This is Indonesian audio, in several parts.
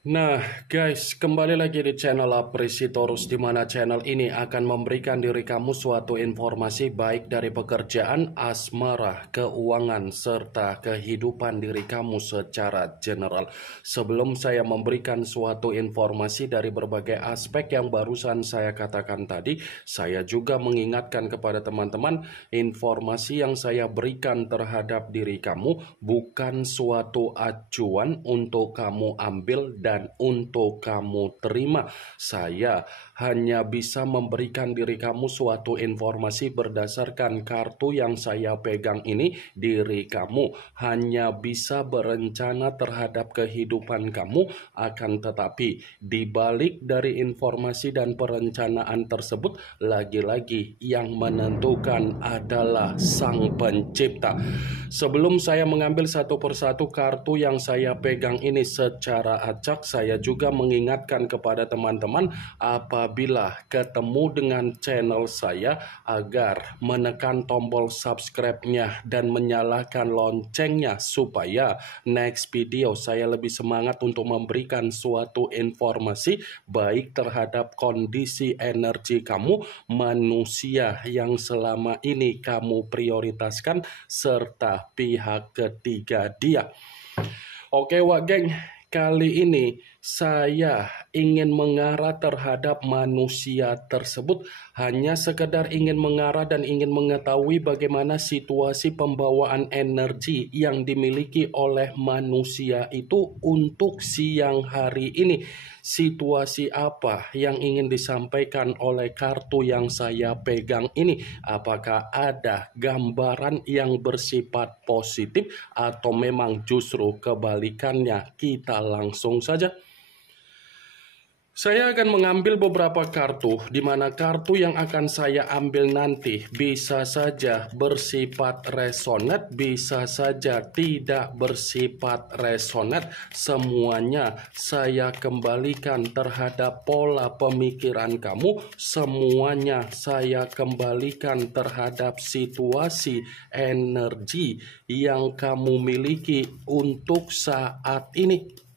Nah, guys, kembali lagi di channel Apresitorus, di mana channel ini akan memberikan diri kamu suatu informasi baik dari pekerjaan, asmara, keuangan, serta kehidupan diri kamu secara general. Sebelum saya memberikan suatu informasi dari berbagai aspek yang barusan saya katakan tadi, saya juga mengingatkan kepada teman-teman, informasi yang saya berikan terhadap diri kamu bukan suatu acuan untuk kamu ambil dan untuk kamu terima. Saya hanya bisa memberikan diri kamu suatu informasi berdasarkan kartu yang saya pegang ini. Diri kamu hanya bisa berencana terhadap kehidupan kamu, akan tetapi di balik dari informasi dan perencanaan tersebut, lagi-lagi yang menentukan adalah Sang Pencipta. Sebelum saya mengambil satu persatu kartu yang saya pegang ini secara acak, saya juga mengingatkan kepada teman-teman apabila ketemu dengan channel saya agar menekan tombol subscribe-nya dan menyalakan loncengnya supaya next video saya lebih semangat untuk memberikan suatu informasi baik terhadap kondisi energi kamu, manusia yang selama ini kamu prioritaskan, serta pihak ketiga dia. Oke wak geng, kali ini saya ingin mengarah terhadap manusia tersebut, hanya sekedar ingin mengarah dan ingin mengetahui bagaimana situasi pembawaan energi yang dimiliki oleh manusia itu untuk siang hari ini. Situasi apa yang ingin disampaikan oleh kartu yang saya pegang ini? Apakah ada gambaran yang bersifat positif atau memang justru kebalikannya? Kita langsung saja. Saya akan mengambil beberapa kartu, di mana kartu yang akan saya ambil nanti bisa saja bersifat resonate, bisa saja tidak bersifat resonate. Semuanya saya kembalikan terhadap pola pemikiran kamu, semuanya saya kembalikan terhadap situasi energi yang kamu miliki untuk saat ini.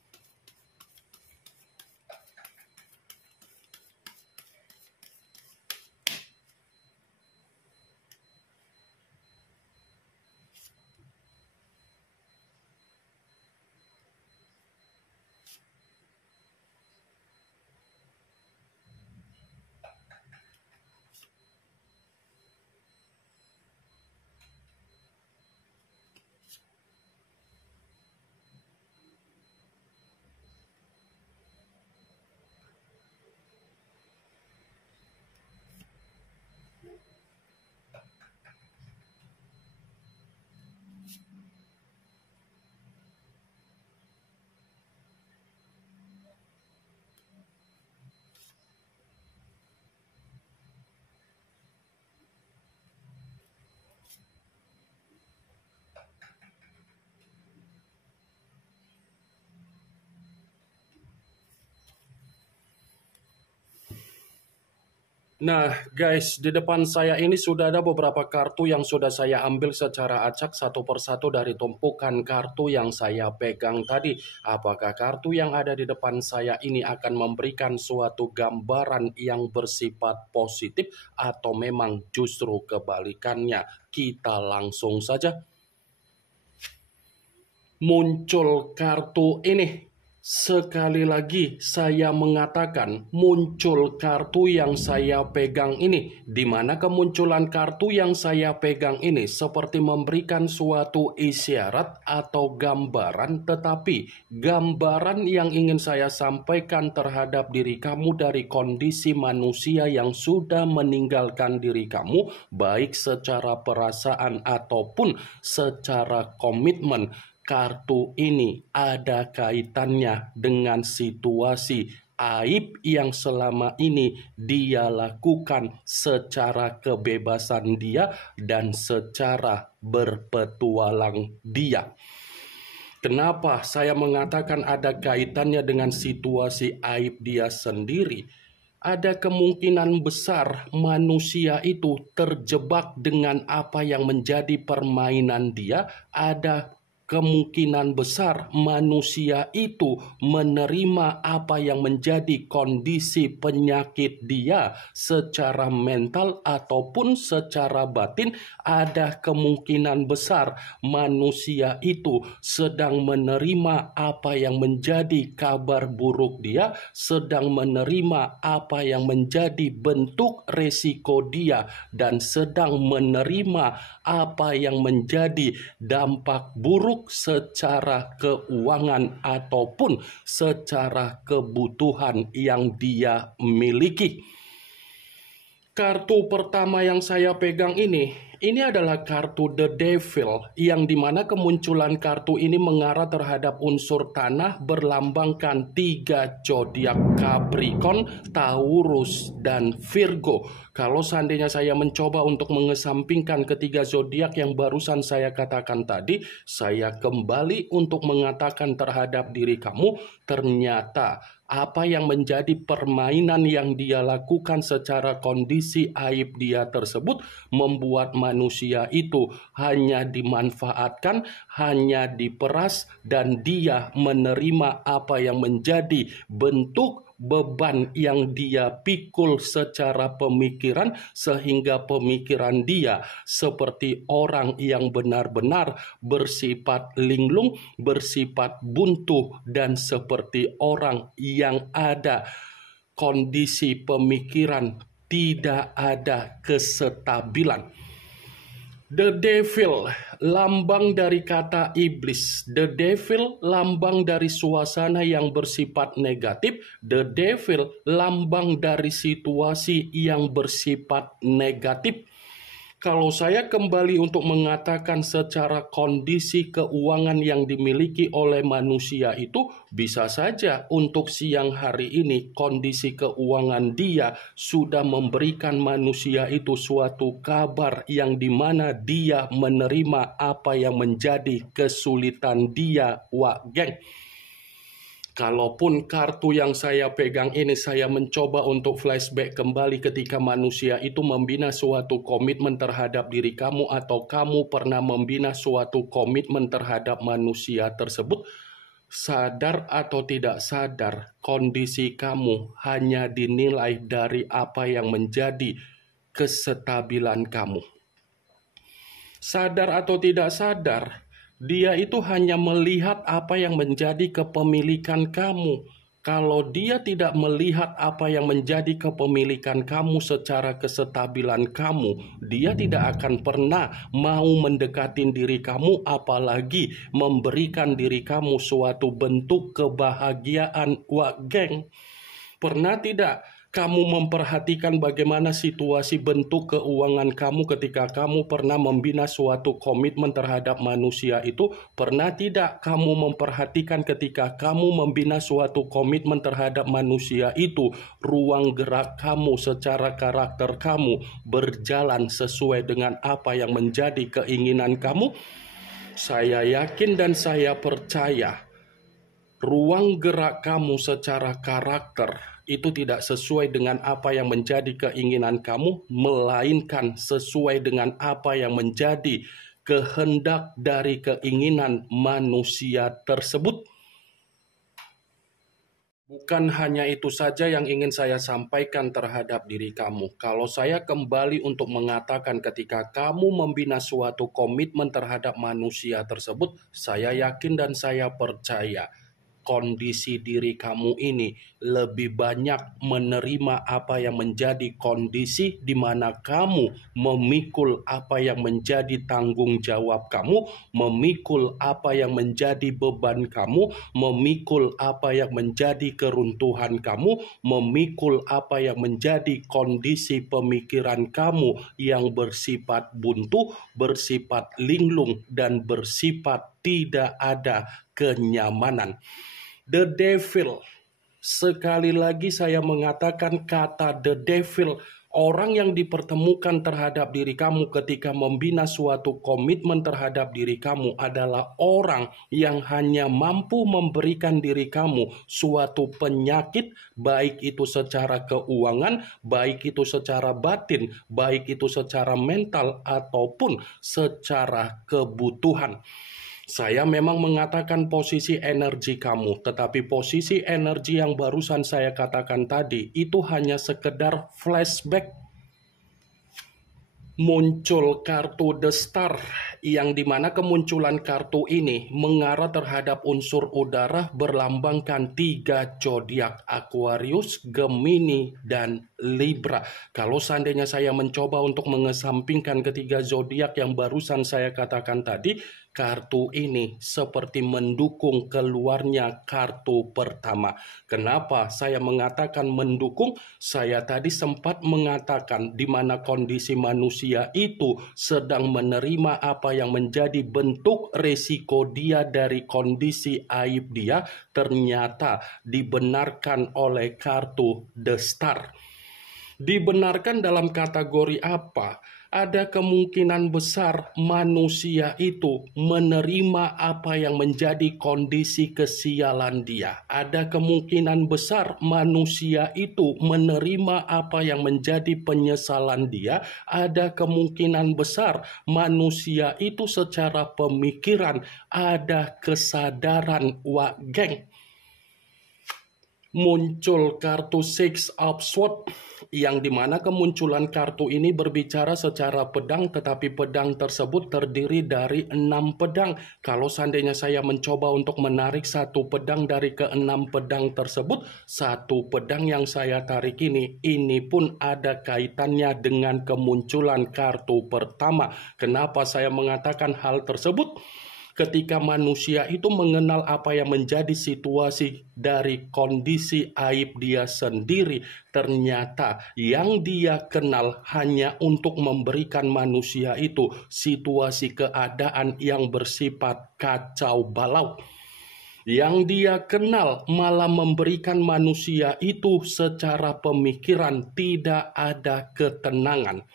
Nah guys, di depan saya ini sudah ada beberapa kartu yang sudah saya ambil secara acak satu persatu dari tumpukan kartu yang saya pegang tadi. Apakah kartu yang ada di depan saya ini akan memberikan suatu gambaran yang bersifat positif atau memang justru kebalikannya? Kita langsung saja. Muncul kartu ini. Sekali lagi saya mengatakan muncul kartu yang saya pegang ini, di mana kemunculan kartu yang saya pegang ini seperti memberikan suatu isyarat atau gambaran, tetapi gambaran yang ingin saya sampaikan terhadap diri kamu dari kondisi manusia yang sudah meninggalkan diri kamu, baik secara perasaan ataupun secara komitmen. Kartu ini ada kaitannya dengan situasi aib yang selama ini dia lakukan secara kebebasan dia dan secara berpetualang dia. Kenapa saya mengatakan ada kaitannya dengan situasi aib dia sendiri? Ada kemungkinan besar manusia itu terjebak dengan apa yang menjadi permainan dia. Ada kemungkinan besar manusia itu menerima apa yang menjadi kondisi penyakit dia secara mental ataupun secara batin. Ada kemungkinan besar manusia itu sedang menerima apa yang menjadi kabar buruk dia, sedang menerima apa yang menjadi bentuk resiko dia, dan sedang menerima apa yang menjadi dampak buruk secara keuangan ataupun secara kebutuhan yang dia miliki. Kartu pertama yang saya pegang ini adalah kartu The Devil, yang dimana kemunculan kartu ini mengarah terhadap unsur tanah berlambangkan 3 zodiak Capricorn, Taurus, dan Virgo. Kalau seandainya saya mencoba untuk mengesampingkan ketiga zodiak yang barusan saya katakan tadi, saya kembali untuk mengatakan terhadap diri kamu, ternyata apa yang menjadi permainan yang dia lakukan secara kondisi aib dia tersebut membuat manusia itu hanya dimanfaatkan, hanya diperas, dan dia menerima apa yang menjadi bentuk beban yang dia pikul secara pemikiran, sehingga pemikiran dia seperti orang yang benar-benar bersifat linglung, bersifat buntu, dan seperti orang yang ada kondisi pemikiran tidak ada kestabilan. The Devil, lambang dari kata iblis. The Devil, lambang dari suasana yang bersifat negatif. The Devil, lambang dari situasi yang bersifat negatif. Kalau saya kembali untuk mengatakan secara kondisi keuangan yang dimiliki oleh manusia itu, bisa saja untuk siang hari ini kondisi keuangan dia sudah memberikan manusia itu suatu kabar yang dimana dia menerima apa yang menjadi kesulitan dia, wak geng. Kalaupun kartu yang saya pegang ini saya mencoba untuk flashback kembali ketika manusia itu membina suatu komitmen terhadap diri kamu, atau kamu pernah membina suatu komitmen terhadap manusia tersebut, sadar atau tidak sadar, kondisi kamu hanya dinilai dari apa yang menjadi kestabilan kamu. Sadar atau tidak sadar, dia itu hanya melihat apa yang menjadi kepemilikan kamu. Kalau dia tidak melihat apa yang menjadi kepemilikan kamu secara kestabilan kamu, dia tidak akan pernah mau mendekatin diri kamu, apalagi memberikan diri kamu suatu bentuk kebahagiaan, wak geng. Pernah tidak kamu memperhatikan bagaimana situasi bentuk keuangan kamu ketika kamu pernah membina suatu komitmen terhadap manusia itu? Pernah tidak kamu memperhatikan ketika kamu membina suatu komitmen terhadap manusia itu, ruang gerak kamu secara karakter kamu berjalan sesuai dengan apa yang menjadi keinginan kamu? Saya yakin dan saya percaya ruang gerak kamu secara karakter itu tidak sesuai dengan apa yang menjadi keinginan kamu, melainkan sesuai dengan apa yang menjadi kehendak dari keinginan manusia tersebut. Bukan hanya itu saja yang ingin saya sampaikan terhadap diri kamu. Kalau saya kembali untuk mengatakan ketika kamu membina suatu komitmen terhadap manusia tersebut, saya yakin dan saya percaya kondisi diri kamu ini lebih banyak menerima apa yang menjadi kondisi di mana kamu memikul apa yang menjadi tanggung jawab kamu, memikul apa yang menjadi beban kamu, memikul apa yang menjadi keruntuhan kamu, memikul apa yang menjadi kondisi pemikiran kamu yang bersifat buntu, bersifat linglung, dan bersifat tidak ada kenyamanan. The Devil, sekali lagi saya mengatakan kata The Devil, orang yang dipertemukan terhadap diri kamu ketika membina suatu komitmen terhadap diri kamu adalah orang yang hanya mampu memberikan diri kamu suatu penyakit, baik itu secara keuangan, baik itu secara batin, baik itu secara mental, ataupun secara kebutuhan. Saya memang mengatakan posisi energi kamu, tetapi posisi energi yang barusan saya katakan tadi itu hanya sekedar flashback. Muncul kartu The Star, yang dimana kemunculan kartu ini mengarah terhadap unsur udara berlambangkan 3 zodiak: Aquarius, Gemini, dan Libra. Kalau seandainya saya mencoba untuk mengesampingkan ketiga zodiak yang barusan saya katakan tadi, kartu ini seperti mendukung keluarnya kartu pertama. Kenapa saya mengatakan mendukung? Saya tadi sempat mengatakan di mana kondisi manusia itu sedang menerima apa yang menjadi bentuk resiko dia dari kondisi aib dia, ternyata dibenarkan oleh kartu The Star. Dibenarkan dalam kategori apa? Ada kemungkinan besar manusia itu menerima apa yang menjadi kondisi kesialan dia. Ada kemungkinan besar manusia itu menerima apa yang menjadi penyesalan dia. Ada kemungkinan besar manusia itu secara pemikiran ada kesadaran. Wah, geng. Muncul kartu Six of Swords, yang dimana kemunculan kartu ini berbicara secara pedang, tetapi pedang tersebut terdiri dari 6 pedang. Kalau seandainya saya mencoba untuk menarik satu pedang dari ke-6 pedang tersebut, satu pedang yang saya tarik ini pun ada kaitannya dengan kemunculan kartu pertama. Kenapa saya mengatakan hal tersebut? Ketika manusia itu mengenal apa yang menjadi situasi dari kondisi aib dia sendiri, ternyata yang dia kenal hanya untuk memberikan manusia itu situasi keadaan yang bersifat kacau balau. Yang dia kenal malah memberikan manusia itu secara pemikiran tidak ada ketenangan.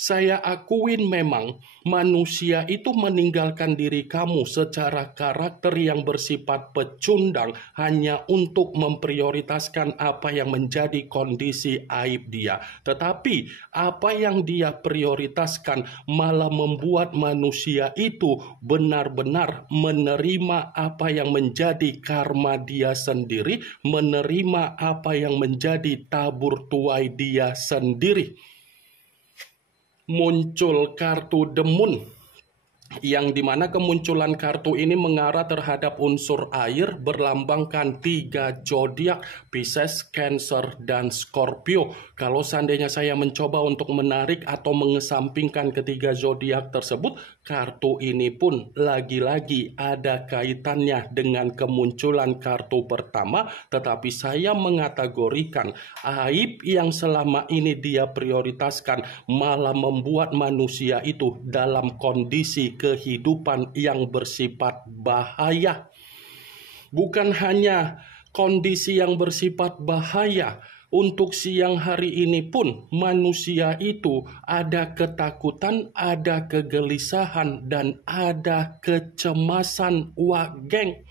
Saya akuin memang manusia itu meninggalkan diri kamu secara karakter yang bersifat pecundang hanya untuk memprioritaskan apa yang menjadi kondisi aib dia. Tetapi apa yang dia prioritaskan malah membuat manusia itu benar-benar menerima apa yang menjadi karma dia sendiri, menerima apa yang menjadi tabur tuai dia sendiri. Muncul kartu The Moon, yang dimana kemunculan kartu ini mengarah terhadap unsur air berlambangkan 3 zodiak: Pisces, Cancer, dan Scorpio. Kalau seandainya saya mencoba untuk menarik atau mengesampingkan ketiga zodiak tersebut, kartu ini pun lagi-lagi ada kaitannya dengan kemunculan kartu pertama, tetapi saya mengategorikan aib yang selama ini dia prioritaskan malah membuat manusia itu dalam kondisi kehidupan yang bersifat bahaya. Bukan hanya kondisi yang bersifat bahaya, untuk siang hari ini pun manusia itu ada ketakutan, ada kegelisahan, dan ada kecemasan. Wah, geng.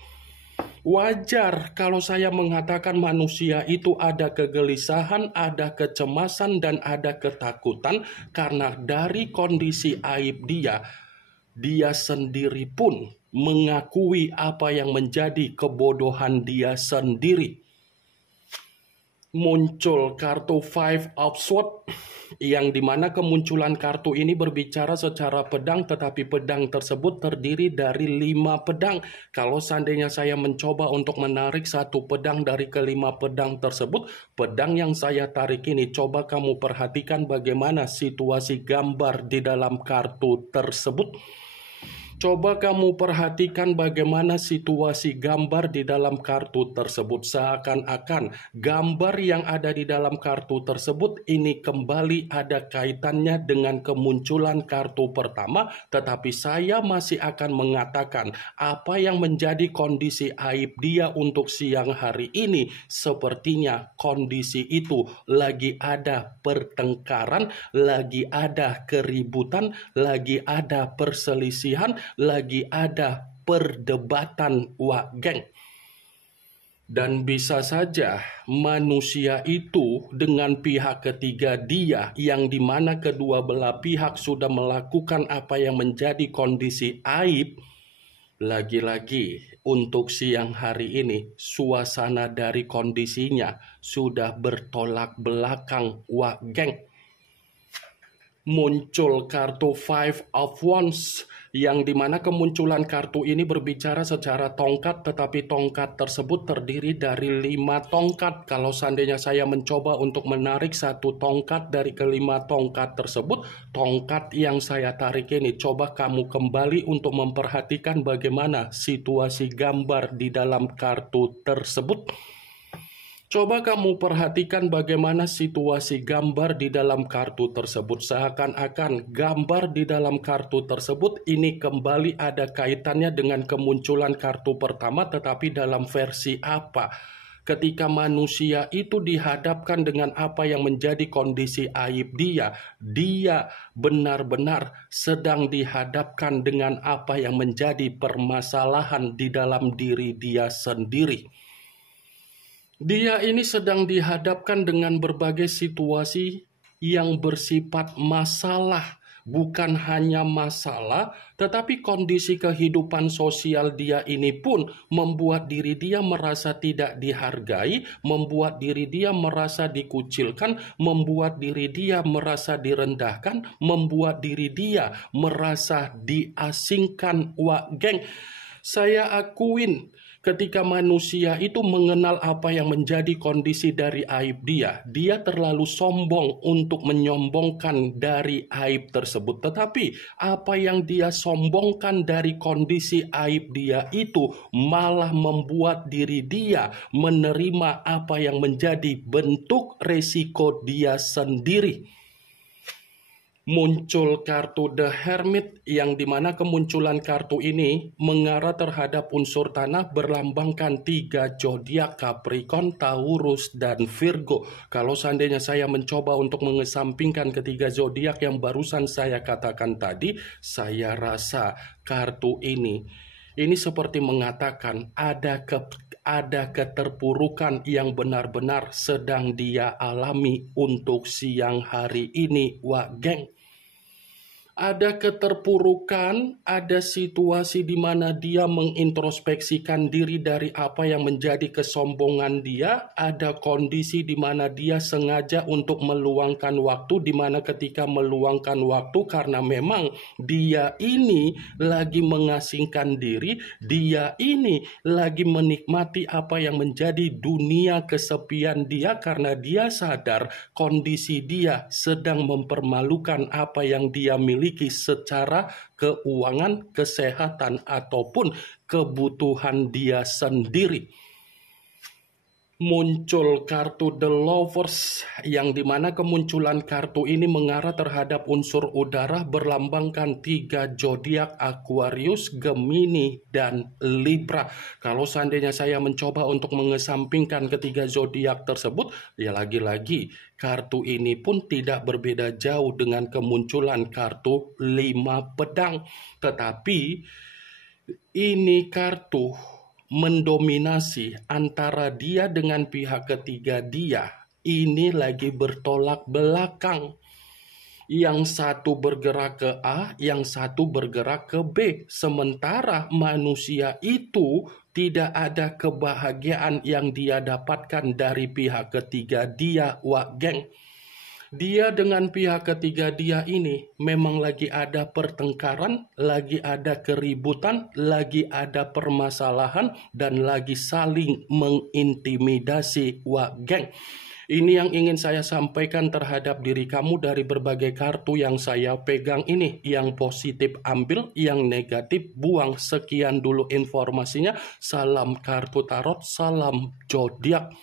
Wajar kalau saya mengatakan manusia itu ada kegelisahan, ada kecemasan, dan ada ketakutan karena dari kondisi aib dia sendiri pun mengakui apa yang menjadi kebodohan dia sendiri. Muncul kartu Five of Swords, yang dimana kemunculan kartu ini berbicara secara pedang, tetapi pedang tersebut terdiri dari 5 pedang. Kalau seandainya saya mencoba untuk menarik satu pedang dari ke-5 pedang tersebut, pedang yang saya tarik ini, coba kamu perhatikan bagaimana situasi gambar di dalam kartu tersebut. Coba kamu perhatikan bagaimana situasi gambar di dalam kartu tersebut. Seakan-akan gambar yang ada di dalam kartu tersebut ini kembali ada kaitannya dengan kemunculan kartu pertama. Tetapi saya masih akan mengatakan apa yang menjadi kondisi aib dia untuk siang hari ini. Sepertinya kondisi itu lagi ada pertengkaran, lagi ada keributan, lagi ada perselisihan, lagi ada perdebatan. Wah, geng. Dan bisa saja manusia itu dengan pihak ketiga dia, yang dimana kedua belah pihak sudah melakukan apa yang menjadi kondisi aib, Lagi-lagi untuk siang hari ini suasana dari kondisinya sudah bertolak belakang, wah geng. Muncul kartu Five of Wands yang dimana kemunculan kartu ini berbicara secara tongkat, tetapi tongkat tersebut terdiri dari 5 tongkat. Kalau seandainya saya mencoba untuk menarik satu tongkat dari kelima tongkat tersebut, tongkat yang saya tarik ini, coba kamu kembali untuk memperhatikan bagaimana situasi gambar di dalam kartu tersebut. Coba kamu perhatikan bagaimana situasi gambar di dalam kartu tersebut. Seakan-akan gambar di dalam kartu tersebut ini kembali ada kaitannya dengan kemunculan kartu pertama, tetapi dalam versi apa? Ketika manusia itu dihadapkan dengan apa yang menjadi kondisi aib dia benar-benar sedang dihadapkan dengan apa yang menjadi permasalahan di dalam diri dia sendiri. Dia ini sedang dihadapkan dengan berbagai situasi yang bersifat masalah. Bukan hanya masalah, tetapi kondisi kehidupan sosial dia ini pun membuat diri dia merasa tidak dihargai, membuat diri dia merasa dikucilkan, membuat diri dia merasa direndahkan, membuat diri dia merasa diasingkan. Wah, geng, saya akuin ketika manusia itu mengenal apa yang menjadi kondisi dari aib dia terlalu sombong untuk menyombongkan dari aib tersebut. Tetapi apa yang dia sombongkan dari kondisi aib dia itu malah membuat diri dia menerima apa yang menjadi bentuk resiko dia sendiri. Muncul kartu The Hermit yang dimana kemunculan kartu ini mengarah terhadap unsur tanah berlambangkan 3 zodiak Capricorn, Taurus, dan Virgo. Kalau seandainya saya mencoba untuk mengesampingkan ketiga zodiak yang barusan saya katakan tadi, saya rasa kartu ini seperti mengatakan ada keterpurukan yang benar-benar sedang dia alami untuk siang hari ini, wah geng. Ada keterpurukan, ada situasi di mana dia mengintrospeksikan diri dari apa yang menjadi kesombongan dia, ada kondisi di mana dia sengaja untuk meluangkan waktu, di mana ketika meluangkan waktu karena memang dia ini lagi mengasingkan diri, dia ini lagi menikmati apa yang menjadi dunia kesepian dia karena dia sadar kondisi dia sedang mempermalukan apa yang dia miliki secara keuangan, kesehatan, ataupun kebutuhan dia sendiri. Muncul kartu The Lovers yang dimana kemunculan kartu ini mengarah terhadap unsur udara berlambangkan 3 zodiak Aquarius, Gemini, dan Libra. Kalau seandainya saya mencoba untuk mengesampingkan ketiga zodiak tersebut, ya lagi-lagi kartu ini pun tidak berbeda jauh dengan kemunculan kartu 5 pedang. Tetapi ini kartu mendominasi antara dia dengan pihak ketiga dia. Ini lagi bertolak belakang. Yang satu bergerak ke A, yang satu bergerak ke B. Sementara manusia itu tidak ada kebahagiaan yang dia dapatkan dari pihak ketiga dia, wah geng. Dia dengan pihak ketiga dia ini memang lagi ada pertengkaran, lagi ada keributan, lagi ada permasalahan, dan lagi saling mengintimidasi, wah geng. Ini yang ingin saya sampaikan terhadap diri kamu dari berbagai kartu yang saya pegang ini. Yang positif ambil, yang negatif buang. Sekian dulu informasinya. Salam kartu tarot, salam zodiak.